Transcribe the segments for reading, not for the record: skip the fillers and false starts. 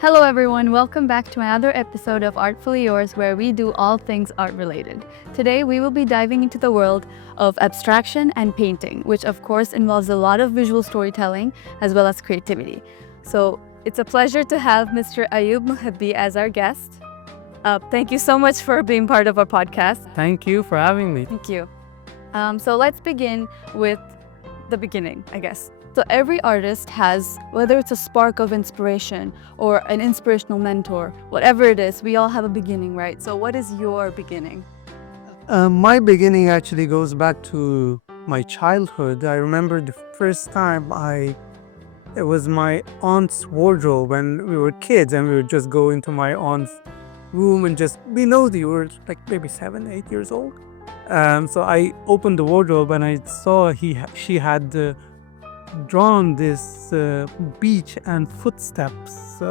Hello everyone, welcome back to another episode of Artfully Yours, where we do all things art related. Today we will be diving into the world of abstraction and painting, which of course involves a lot of visual storytelling as well as creativity. So it's a pleasure to have Mr. Ayoub Mohebbifor as our guest. Thank you so much for being part of our podcast. Thank you for having me. Thank you. So let's begin with the beginning, I guess. So every artist has, whether it's a spark of inspiration or an inspirational mentor, whatever it is, we all have a beginning, right? So what is your beginning? My beginning actually goes back to my childhood. I remember the first time it was my aunt's wardrobe when we were kids, and we would just go into my aunt's room and just be nosy. We were like maybe 7, 8 years old. So I opened the wardrobe and I saw she had drawn this beach and footsteps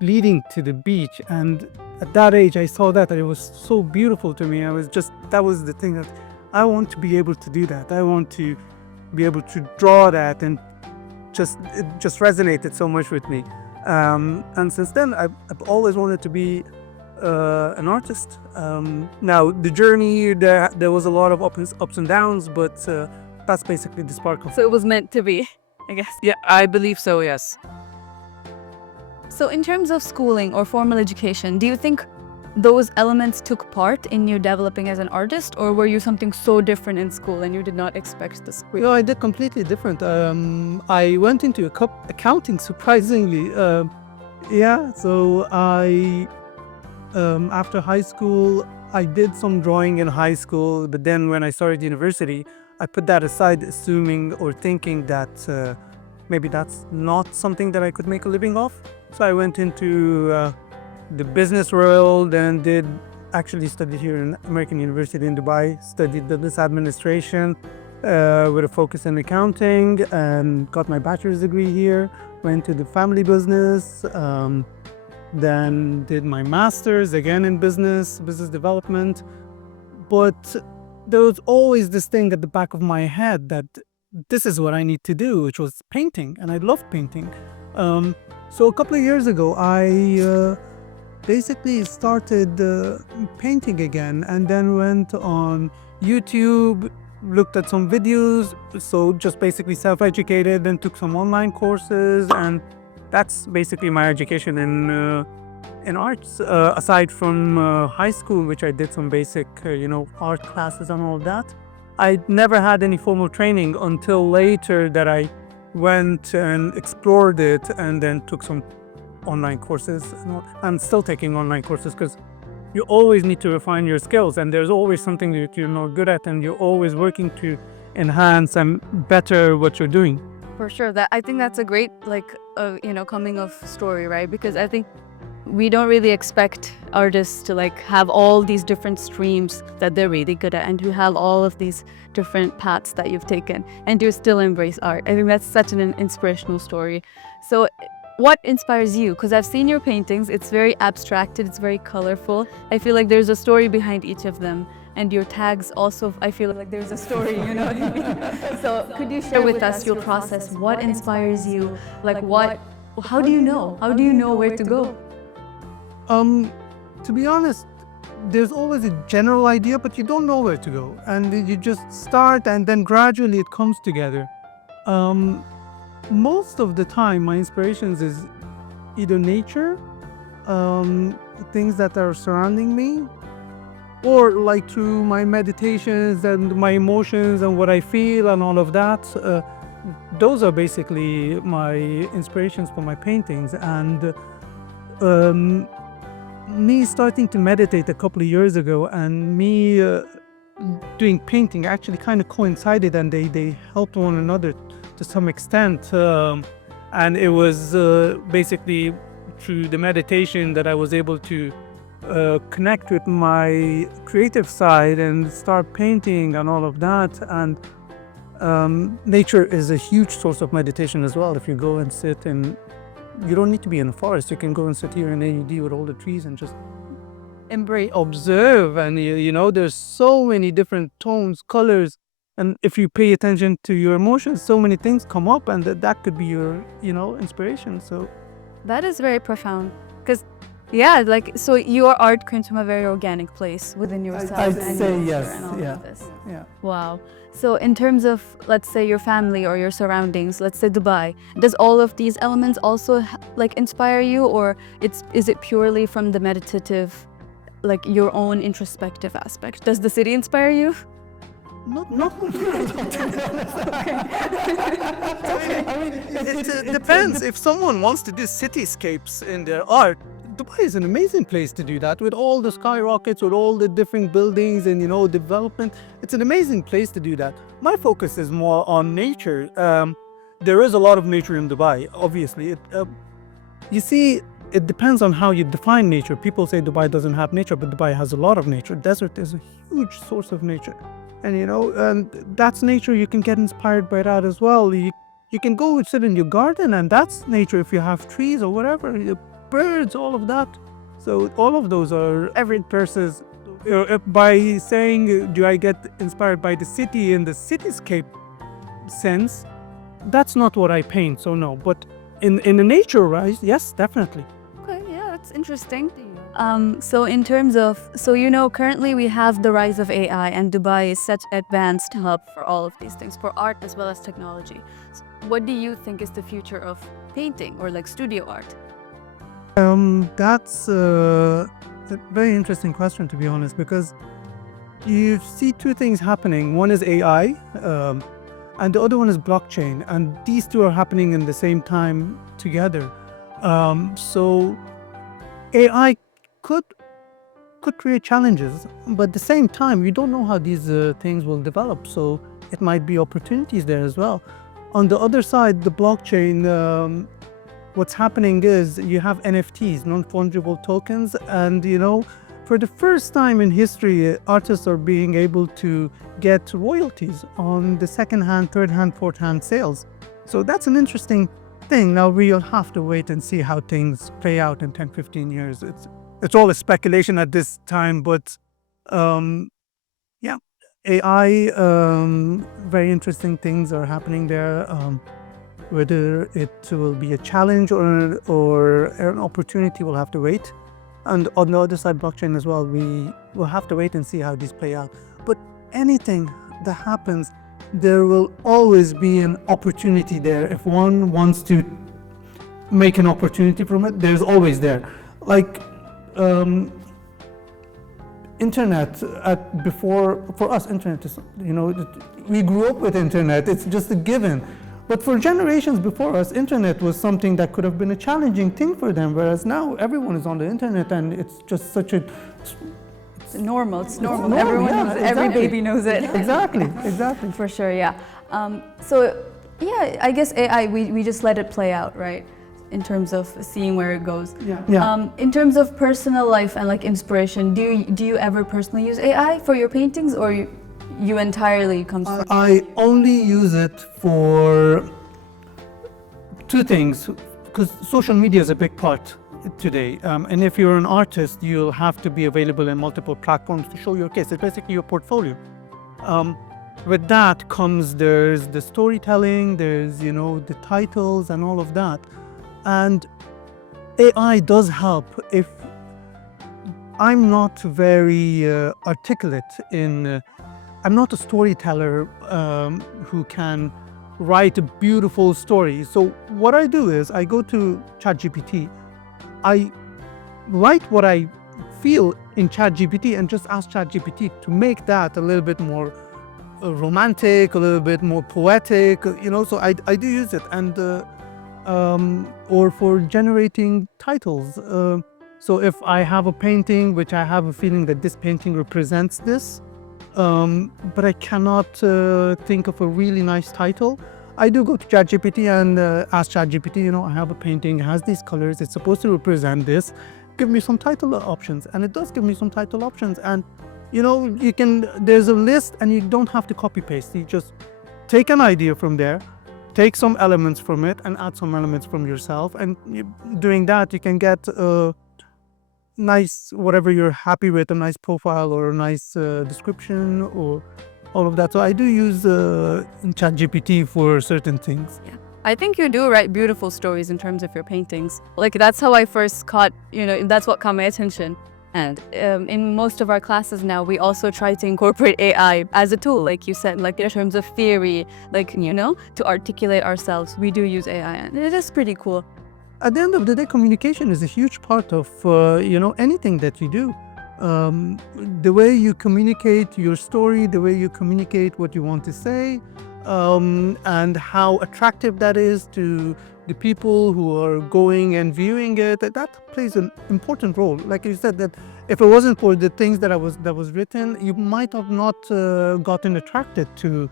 leading to the beach, and at that age I saw that and it was so beautiful to me. That was the thing that I want to be able to do. That I want to be able to draw that, and it just resonated so much with me. And since then I've always wanted to be an artist. Now the journey, there was a lot of ups and downs, but that's basically the spark of. So it was meant to be, I guess. Yeah, I believe so, yes. So in terms of schooling or formal education, do you think those elements took part in you developing as an artist, or were you something so different in school and you did not expect this? No, I did completely different. I went into accounting, surprisingly. So I, after high school, I did some drawing in high school, but then when I started university, I put that aside, assuming or thinking that maybe that's not something that I could make a living off. So I went into the business world and did actually study here in American University in Dubai, studied business administration with a focus in accounting, and got my bachelor's degree here, went to the family business, then did my master's again in business development. But there was always this thing at the back of my head that this is what I need to do, which was painting, and I love painting. So a couple of years ago, I basically started painting again, and then went on YouTube, looked at some videos, so just basically self-educated, then took some online courses, and that's basically my education in arts, aside from high school, which I did some basic, art classes and all of that. I never had any formal training until later that I went and explored it, and then took some online courses. I'm still taking online courses because you always need to refine your skills, and there's always something that you're not good at, and you're always working to enhance and better what you're doing. For sure. I think that's a great, coming of story, right? Because I think we don't really expect artists to have all these different streams that they're really good at, and to have all of these different paths that you've taken, and to still embrace art. I think that's such an inspirational story. So what inspires you? Because I've seen your paintings, it's very abstracted, it's very colorful. I feel like there's a story behind each of them. And your tags also, I feel like there's a story, you know what I mean? So could you share with us your process? What inspires you? How do you know? How do you know where to go? To be honest, there's always a general idea, but you don't know where to go. And you just start, and then gradually it comes together. Most of the time, my inspirations is either nature, things that are surrounding me, or through my meditations and my emotions and what I feel and all of that. Those are basically my inspirations for my paintings. And me starting to meditate a couple of years ago, and me doing painting actually kind of coincided, and they helped one another to some extent. And it was basically through the meditation that I was able to connect with my creative side and start painting and all of that. And nature is a huge source of meditation as well. If you go and sit, and you don't need to be in a forest, you can go and sit here in AUD with all the trees and just embrace, observe, and there's so many different tones, colors, and if you pay attention to your emotions, so many things come up, and that could be your inspiration. So That is very profound. Because, yeah, like, so your art comes from a very organic place within yourself. I'd and say nature yes, and all yeah. of this. Yeah. Wow. So in terms of, let's say, your family or your surroundings, let's say Dubai, does all of these elements also like inspire you, or is it purely from the meditative, like your own introspective aspect? Does the city inspire you? Not to be honest. I mean, it depends. If someone wants to do cityscapes in their art, Dubai is an amazing place to do that, with all the skyrockets, with all the different buildings and, development. It's an amazing place to do that. My focus is more on nature. There is a lot of nature in Dubai, obviously. You see, it depends on how you define nature. People say Dubai doesn't have nature, but Dubai has a lot of nature. Desert is a huge source of nature. And, and that's nature. You can get inspired by that as well. You can go sit in your garden, and that's nature if you have trees or whatever, birds, all of that. So all of those are every person's. By saying, do I get inspired by the city in the cityscape sense? That's not what I paint, so no. But in the nature, right? Yes, definitely. Okay, yeah, that's interesting. So in terms of, currently we have the rise of AI, and Dubai is such an advanced hub for all of these things, for art as well as technology. So what do you think is the future of painting or like studio art? That's a very interesting question, to be honest, because you see two things happening. One is AI, and the other one is blockchain, and these two are happening in the same time together. So AI could create challenges, but at the same time, you don't know how these things will develop. So it might be opportunities there as well. On the other side, the blockchain, what's happening is you have NFTs, non-fungible tokens, and for the first time in history, artists are being able to get royalties on the second-hand, third-hand, fourth-hand sales. So that's an interesting thing. Now we'll have to wait and see how things play out in 10, 15 years. It's all a speculation at this time, but yeah, AI, very interesting things are happening there. Whether it will be a challenge or an opportunity, we'll have to wait. And on the other side, blockchain as well, we will have to wait and see how these play out. But anything that happens, there will always be an opportunity there. If one wants to make an opportunity from it, there's always there. Like internet, before, for us, internet is, we grew up with internet, it's just a given. But for generations before us, internet was something that could have been a challenging thing for them, whereas now everyone is on the internet, and it's just such a... It's normal. Everyone knows it. Every baby knows it. Exactly. For sure, yeah. So, yeah, I guess AI, we just let it play out, right? In terms of seeing where it goes. Yeah. In terms of personal life and like inspiration, do you ever personally use AI for your paintings, or you entirely comes from? I only use it for two things, because social media is a big part today. And if you're an artist, you'll have to be available in multiple platforms to show your case. It's basically your portfolio. With that comes, there's the storytelling, there's, the titles and all of that. And AI does help. If I'm not very articulate in, I'm not a storyteller who can write a beautiful story. So what I do is I go to ChatGPT, I write what I feel in ChatGPT and just ask ChatGPT to make that a little bit more romantic, a little bit more poetic, so I do use it. And or for generating titles. So if I have a painting which I have a feeling that this painting represents this, but I cannot think of a really nice title, I do go to ChatGPT and ask ChatGPT, I have a painting, it has these colors, it's supposed to represent this, give me some title options. And it does give me some title options. And there's a list, and you don't have to copy paste. You just take an idea from there, take some elements from it, and add some elements from yourself. And doing that, you can get a nice, whatever you're happy with, a nice profile or a nice description or all of that. So I do use ChatGPT for certain things. Yeah. I think you do write beautiful stories in terms of your paintings. Like that's how I first caught, that's what caught my attention. And in most of our classes now, we also try to incorporate AI as a tool, like you said, like in terms of theory, like, to articulate ourselves. We do use AI, and it is pretty cool. At the end of the day, communication is a huge part of, anything that you do. The way you communicate your story, the way you communicate what you want to say, and how attractive that is to the people who are going and viewing it, that plays an important role. Like you said, that if it wasn't for the things that was written, you might have not gotten attracted to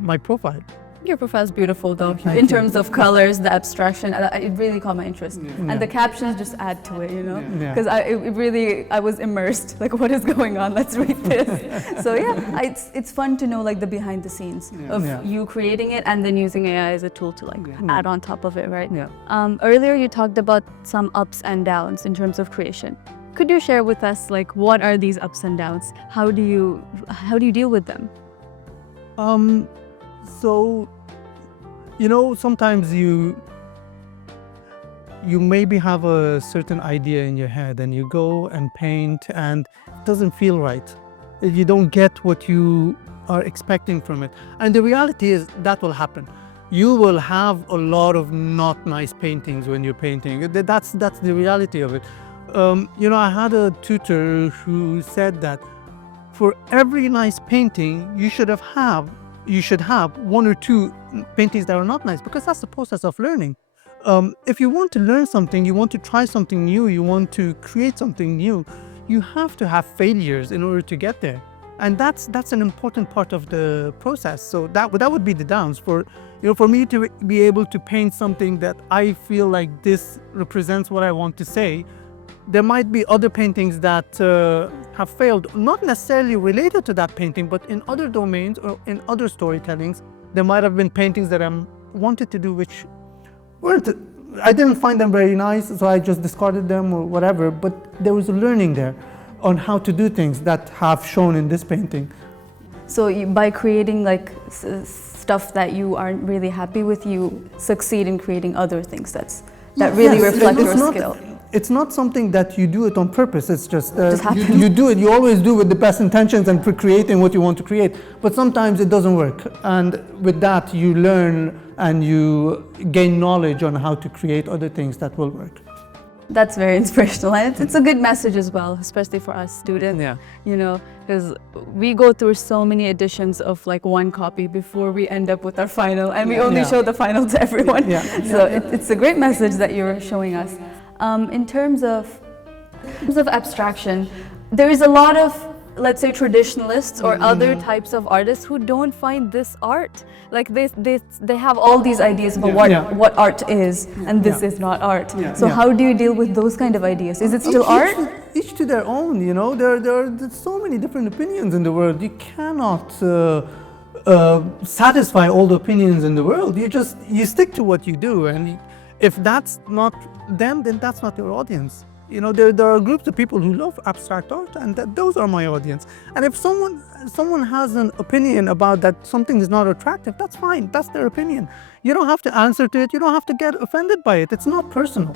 my profile. Your profile is beautiful though, in terms of colors, the abstraction, it really caught my interest. And the captions just add to it, because I was immersed, like what is going on, let's read this. So yeah, it's fun to know like the behind the scenes of you creating it and then using AI as a tool to like add on top of it, right? Earlier you talked about some ups and downs in terms of creation. Could you share with us like what are these ups and downs? How do you deal with them? So, sometimes you maybe have a certain idea in your head and you go and paint and it doesn't feel right. You don't get what you are expecting from it. And the reality is that will happen. You will have a lot of not nice paintings when you're painting. That's the reality of it. I had a tutor who said that for every nice painting, you should have one or two paintings that are not nice, because that's the process of learning. If you want to learn something, you want to try something new, you want to create something new, you have to have failures in order to get there. And that's an important part of the process. So that would be the downs. For me to be able to paint something that I feel like this represents what I want to say, there might be other paintings that have failed, not necessarily related to that painting, but in other domains or in other storytellings. There might have been paintings that I wanted to do which I didn't find them very nice, so I just discarded them or whatever. But there was a learning there on how to do things that have shown in this painting. So by creating like stuff that you aren't really happy with, you succeed in creating other things that really reflect your skill. It's not something that you do it on purpose. It's just happens. you do it. You always do with the best intentions and creating what you want to create. But sometimes it doesn't work, and with that you learn and you gain knowledge on how to create other things that will work. That's very inspirational, and it's a good message as well, especially for us students. Yeah. Because we go through so many editions of like one copy before we end up with our final, and we only show the final to everyone. So it's a great message that you're showing us. In terms of abstraction, there is a lot of, let's say, traditionalists or other types of artists who don't find this art. Like they have all these ideas about what art is, and this is not art. So how do you deal with those kind of ideas? Is it still art? Each to their own. There's so many different opinions in the world. You cannot satisfy all the opinions in the world. You stick to what you do, and if that's not them, then that's not your audience. There are groups of people who love abstract art, and those are my audience. And if someone has an opinion about that something is not attractive, that's fine. That's their opinion. You don't have to answer to it. You don't have to get offended by it. It's not personal.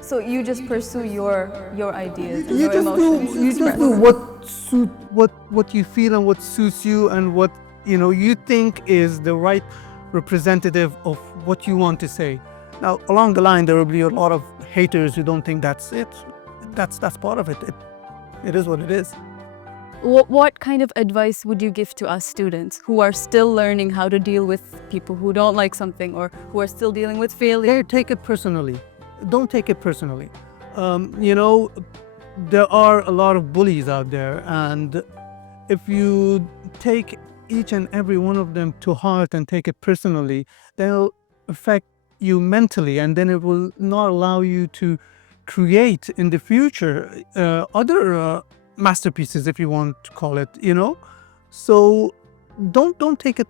So you just pursue your ideas, you just do what you feel and what suits you and what you think is the right representative of what you want to say. Now, along the line, there will be a lot of haters who don't think that's it. That's part of it. It is what it is. What kind of advice would you give to us students who are still learning how to deal with people who don't like something, or who are still dealing with failure? Take it personally. Don't take it personally. There are a lot of bullies out there, and if you take each and every one of them to heart and take it personally, they'll affect you mentally, and then it will not allow you to create in the future other masterpieces, if you want to call it. So don't take it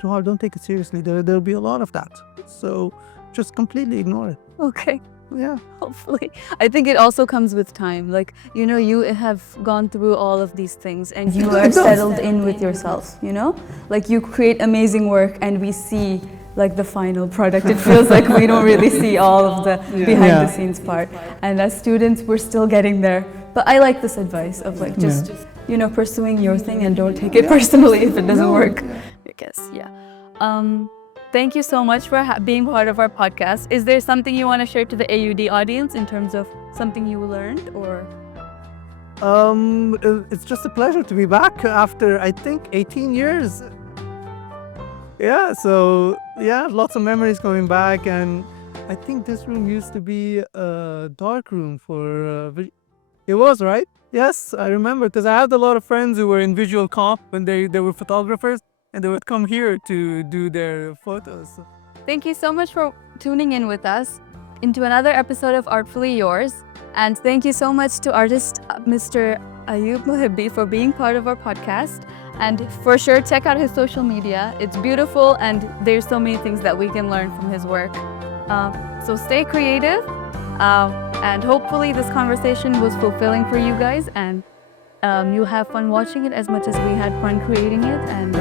too hard. Don't take it seriously. There'll be a lot of that. So just completely ignore it. Okay. Yeah. Hopefully. I think it also comes with time. Like, you know, you have gone through all of these things and you are settled in with yourself, you know? Like, you create amazing work and we see like the final product. It feels like we don't really see all of the behind the scenes part. And as students, we're still getting there. But I like this advice of like just, you know, pursuing your thing and don't take it personally if it doesn't work. I guess, yeah. Thank you so much for being part of our podcast. Is there something you want to share to the AUD audience in terms of something you learned or? It's just a pleasure to be back after, I think, 18 years. Yeah, so yeah, lots of memories coming back, and I think this room used to be a dark room for. It was, right? Yes, I remember, because I had a lot of friends who were in visual comp when they were photographers, and they would come here to do their photos. Thank you so much for tuning in with us into another episode of Artfully Yours. And thank you so much to artist Mr. Ayoub Mohebbifor for being part of our podcast. And for sure, check out his social media. It's beautiful and there's so many things that we can learn from his work. So stay creative and hopefully this conversation was fulfilling for you guys and you have fun watching it as much as we had fun creating it. And